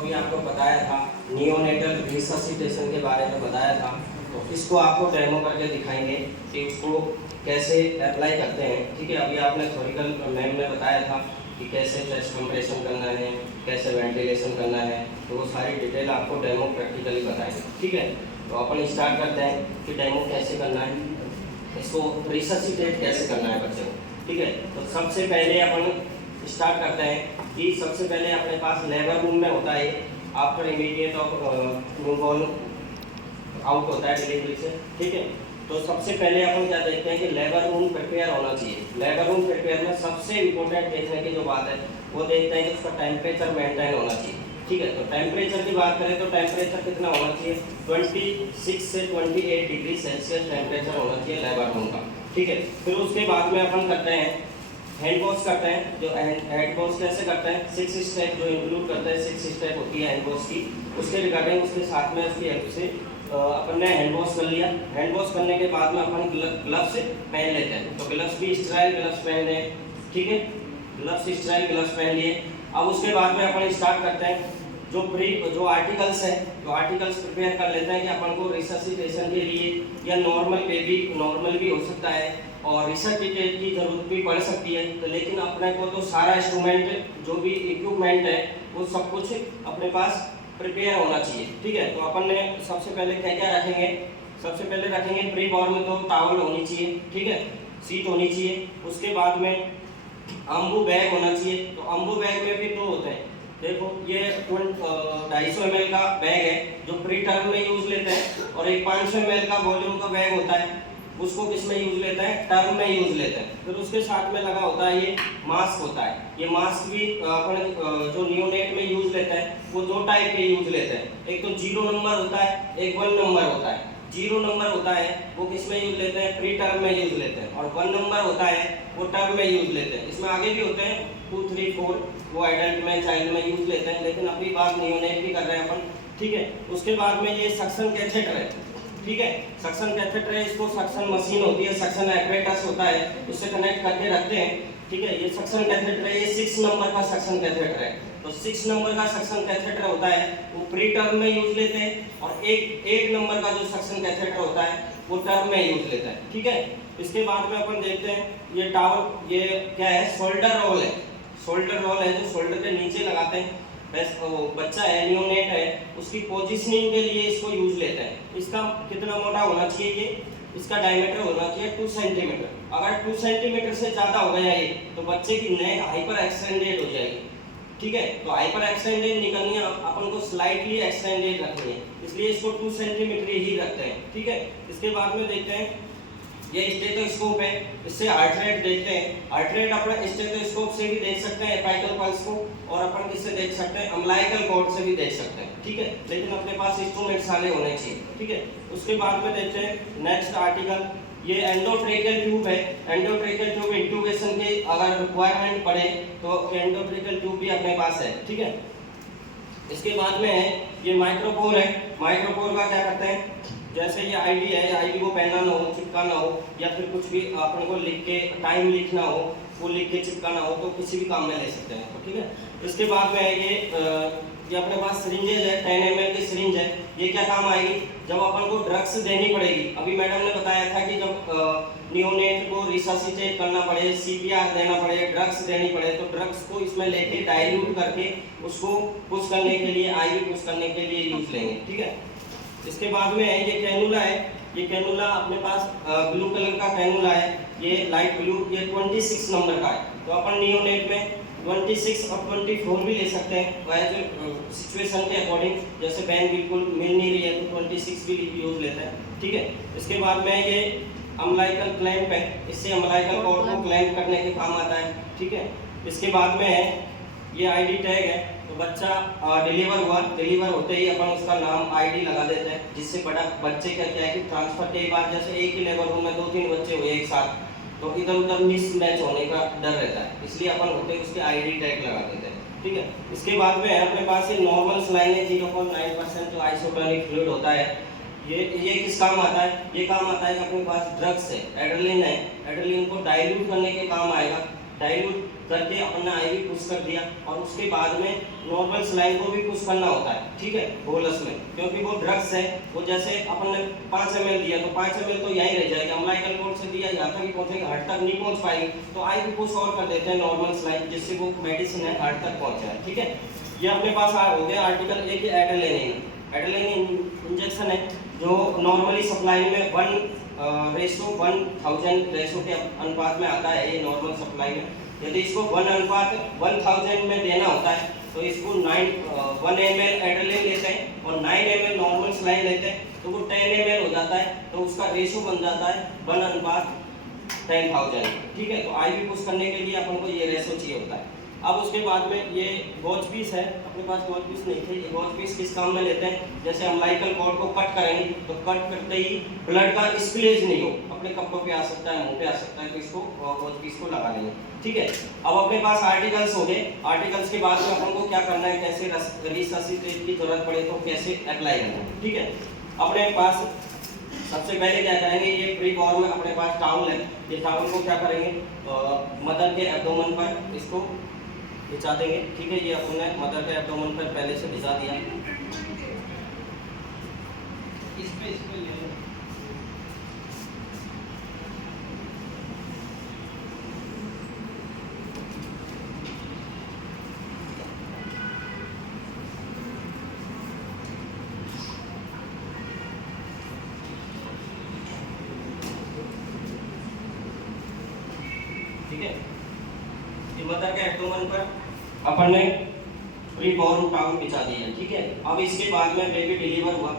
अभी आपको बताया था नियोनेटल रिससिटेशन के बारे में बताया था, तो इसको आपको डेमो करके दिखाएंगे कि उसको कैसे अप्लाई करते हैं। ठीक है, अभी आपने थ्योरिकल मैम ने बताया था कि कैसे चेस्ट कंप्रेशन करना है, कैसे वेंटिलेशन करना है, तो वो सारी डिटेल आपको डेमो प्रैक्टिकली बताएंगे। ठीक है, तो अपन स्टार्ट करते हैं कि डेमो कैसे करना है, इसको रिससिटेट कैसे करना है बच्चे को। ठीक है, तो सबसे पहले अपन स्टार्ट करते हैं कि सबसे पहले अपने पास लेबर रूम में होता है after immediate of newborn out होता है डिलीवरी से। ठीक है, तो सबसे पहले अपन क्या देखते हैं कि लेबर रूम प्रिपेयर होना चाहिए। लेबर रूम प्रिपेयर में सबसे इम्पोर्टेंट देखने की जो बात है वो देखते हैं कि उसका टेम्परेचर मेंटेन होना चाहिए। ठीक है, तो टेम्परेचर की बात करें तो टेम्परेचर कितना होना चाहिए, 26 से 28 डिग्री सेल्सियस टेम्परेचर होना चाहिए लेबर रूम का। ठीक है, फिर उसके बाद में अपन करते हैं हैंड वॉश करते हैं। जो हैंड वॉश कैसे करते हैं, 6 स्टेप जो इंक्लूड करते हैं, 6 स्टेप होती है हैंड वॉश की, उसके रिगार्डिंग उसके साथ में उसकी हेल्प से अपन ने हैंड वॉश कर लिया। हैंड वॉश करने के बाद में अपन ग्लव्स पहन लेते हैं, तो ग्लव्स भी स्टेराइल ग्लव्स पहन लें। ठीक है, ग्लव्स स्टेराइल ग्लव्स पहन लिए। अब उसके बाद में अपन स्टार्ट करते हैं जो आर्टिकल्स हैं, जो आर्टिकल्स प्रिपेयर कर लेते हैं कि अपन को रिससिटेशन के लिए या नॉर्मल भी हो सकता है और रिससिटेट की जरूरत भी पड़ सकती है, तो लेकिन अपने को तो सारा इंस्ट्रूमेंट जो भी इक्विपमेंट है वो सब कुछ अपने पास प्रिपेयर होना चाहिए। ठीक है, तो अपन ने सबसे पहले क्या क्या रखेंगे, सबसे पहले रखेंगे प्री वॉर्म में तो टॉवल होनी चाहिए। ठीक है, सीट होनी चाहिए। उसके बाद में अम्बू बैग होना चाहिए। तो अम्बू बैग में भी दो होते हैं, देखो ये 250 ml का बैग है जो प्री टर्म में यूज लेते हैं, और एक 500 ml का वॉल्यूम का बैग होता है, उसको किस में यूज लेते हैं, टर्म में यूज लेते हैं। फिर उसके साथ में लगा होता है ये मास्क होता है। ये मास्क भी अपन जो नियोनेट में यूज लेते हैं वो दो टाइप के यूज लेते हैं, एक तो 0 नंबर होता है, एक 1 नंबर होता है। 0 नंबर होता है वो किस में यूज लेते हैं, प्री टर्म में यूज लेते हैं, और 1 नंबर होता है वो टर्म में यूज लेते हैं। इसमें आगे भी होते हैं 2, 3, 4 वो एडल्ट में चाइल्ड में यूज लेते हैं, लेकिन अभी बात नियोनेट की कर रहे हैं अपन। ठीक है, उसके बाद में ये सक्शन कैथेटर है। ठीक है, सक्शन कैथेटर है, इसको सक्शन मशीन होती है, सक्शन एपरेटस होता है, उससे कनेक्ट करके रखते हैं। ठीक है, ये सक्शन कैथेटर है, ये 6 नंबर का सक्शन कैथेटर है। तो 6 नंबर का सक्शन कैथेटर होता है वो प्री टर्म में यूज लेते हैं, और एक नंबर का जो सक्शन कैथेटर होता है वो टर्म में यूज लेता है। ठीक है, इसके बाद में अपन देखते हैं ये टॉवल, ये क्या है, शोल्डर रोल है। शोल्डर रोल है जो शोल्डर के नीचे लगाते हैं। बच्चा है, नियोनेट है, उसकी पोजीशनिंग के लिए इसको यूज लेते हैं। इसका कितना मोटा होना चाहिए, ये इसका डायमीटर होना चाहिए 2 सेंटीमीटर। अगर 2 सेंटीमीटर से ज़्यादा हो गया ये तो बच्चे की नेक हाइपर एक्सटेंडेड हो जाएगी। ठीक है, तो हाइपर एक्सटेंडेड निकलनी है, अपन को स्लाइटली एक्सटेंडेड रखनी है, इसलिए इसको 2 सेंटीमीटर ही रखते हैं। ठीक है, इसके बाद में देखते हैं ये स्टेथोस्कोप है, इससे हार्ट रेट देखते हैं। हार्ट रेट अपने स्टेथोस्कोप से भी देख सकते हैं, एपिकल पल्स को, और अपन किससे देख सकते हैं, अम्बिलिकल कॉर्ड से भी देख सकते हैं। ठीक है, लेकिन अपने पास इंस्ट्रूमेंट सारे होने चाहिए। ठीक है, उसके बाद में देखते हैं नेक्स्ट आर्टिकल, ये एंडोट्रेकियल ट्यूब है। एंडोट्रेकियल ट्यूब इंट्यूबेशन के अगर रिक्वायरमेंट पड़े तो एंडोट्रेकियल ट्यूब भी अपने पास है। ठीक है, इसके बाद में है ये माइक्रोपोर है। माइक्रोपोर का क्या करते हैं, जैसे ये आईडी है, आईडी को पहनाना हो, चिपकाना हो, या फिर कुछ भी अपन को लिख के टाइम लिखना हो, वो लिख के चिपकाना हो, तो किसी भी काम में ले सकते हैं। ठीक है, इसके बाद में ये अपने पास सिरिंजेज है, 10 ml की सिरिंज है। ये क्या काम आएगी, जब अपन को ड्रग्स देनी पड़ेगी। अभी मैडम ने बताया था कि जब नियोनेट को रिससिटेट करना पड़े, सीपीआर देना पड़े, ड्रग्स देनी पड़े, तो ड्रग्स को इसमें लेके डाइल्यूट करके उसको पुश करने के लिए, आईवी पुश करने के लिए यूज लेंगे। ठीक है, इसके बाद में ये कैनुला है। ये कैनुला अपने पास ब्लू कलर का कैनुला है, ये लाइट ब्लू, ये 26 नंबर का है। तो अपन नियोनेट में 26 और 24 भी ले सकते हैं, वह जो सिचुएशन के अकॉर्डिंग, जैसे बैन बिल्कुल मिल नहीं रही है तो 26 भी यूज लेते हैं। ठीक है, इसके बाद में ये अम्बिलिकल क्लैंप है, इससे अम्बिलिकल कॉर्ड को क्लैंप करने के काम आता है। ठीक है, इसके बाद में है ये आईडी टैग है। तो बच्चा डिलीवर हुआ, डिलीवर होते ही अपन उसका नाम आईडी लगा देते हैं, जिससे बड़ा बच्चे का क्या है कि ट्रांसफर कई बार जैसे एक ही लेबर रूम में 2-3 बच्चे हुए एक साथ, तो इधर उधर मिस मैच होने का डर रहता है, इसलिए अपन होते उसके आईडी टैग लगा देते हैं। ठीक है, इसके बाद में अपने पास ये नॉर्मल सलाइन है 0.9% जो आइसोटोनिक फ्लूइड होता है। ये किस काम आता है, ये काम आता है कि अपने पास ड्रग्स है, एड्रेनलिन है, एड्रेनलिन को डाइल्यूट करने के काम आएगा। डाइल्यूट करके अपन ने आईवी पुश कर दिया और उसके बाद में नॉर्मल सलाइन को भी पुश करना होता है, ठीक है, बोलस में, क्योंकि वो ड्रग्स है। वो जैसे अपन ने 5 ml दिया तो 5 ml तो यहीं रह जाएगा, अम्लाइकल कोड से दिया यहाँ तक ही पहुंचेगा, हार्ट तक नहीं पहुंच पाएगी, तो आईवी पुश और कर देते हैं नॉर्मल सलाइन, जिससे वो मेडिसिन है हार्ट तक पहुंच जाए, ठीक है। ये अपने पास हो गया आर्टिकल 1 एड्रेनालिन। एड्रेनालिन इंजेक्शन है जो नॉर्मली सप्लाई में 1:1000 रेशो के अनुपात में आता है। ये नॉर्मल सप्लाई में यदि इसको 1:1000 में देना होता है तो इसको 1 ml एड्रेनालिन लेते हैं और 9 ml नॉर्मल सलाइन लेते हैं, तो वो 10 ml हो जाता है, तो उसका रेशो बन जाता है 1:10,000, ठीक है। तो आईवी पुश करने के लिए अपन को ये रेशो चाहिए होता है। अब उसके बाद में ये वॉच पीस है, अपने पास वॉच पीस नहीं थे। ये वॉच पीस किस काम में लेते हैं, जैसे अम्लाइकल कॉर्ड को कट करेंगे तो कट करते ही ब्लड का स्प्लेज नहीं हो, अपने कपड़ों पे आ सकता है, मुंह पे आ सकता है, तो इसको वॉच पीस को लगा लेंगे, ठीक है। अब अपने पास आर्टिकल्स हो गए। आर्टिकल्स के बाद में अपन को क्या करना है, कैसे रिससिटेट की जरूरत पड़े तो कैसे अप्लाई करना है, ठीक है। अपने पास सबसे पहले क्या करेंगे, ये प्री बॉर्न में अपने पास टाउल है, ये टाउल को क्या करेंगे, मदर के एब्डोमेन पर इसको बिछा देंगे, ठीक है। ये अपने मदर के एब्डोमेन पर पहले से बिछा दिया, इस पे ले लो। ठीक है, मदर के एब्डोमेन पर अपन ने प्री बॉर्न टाउल बिछा दिया, ठीक है। अब इसके बाद में बेबी डिलीवर हुआ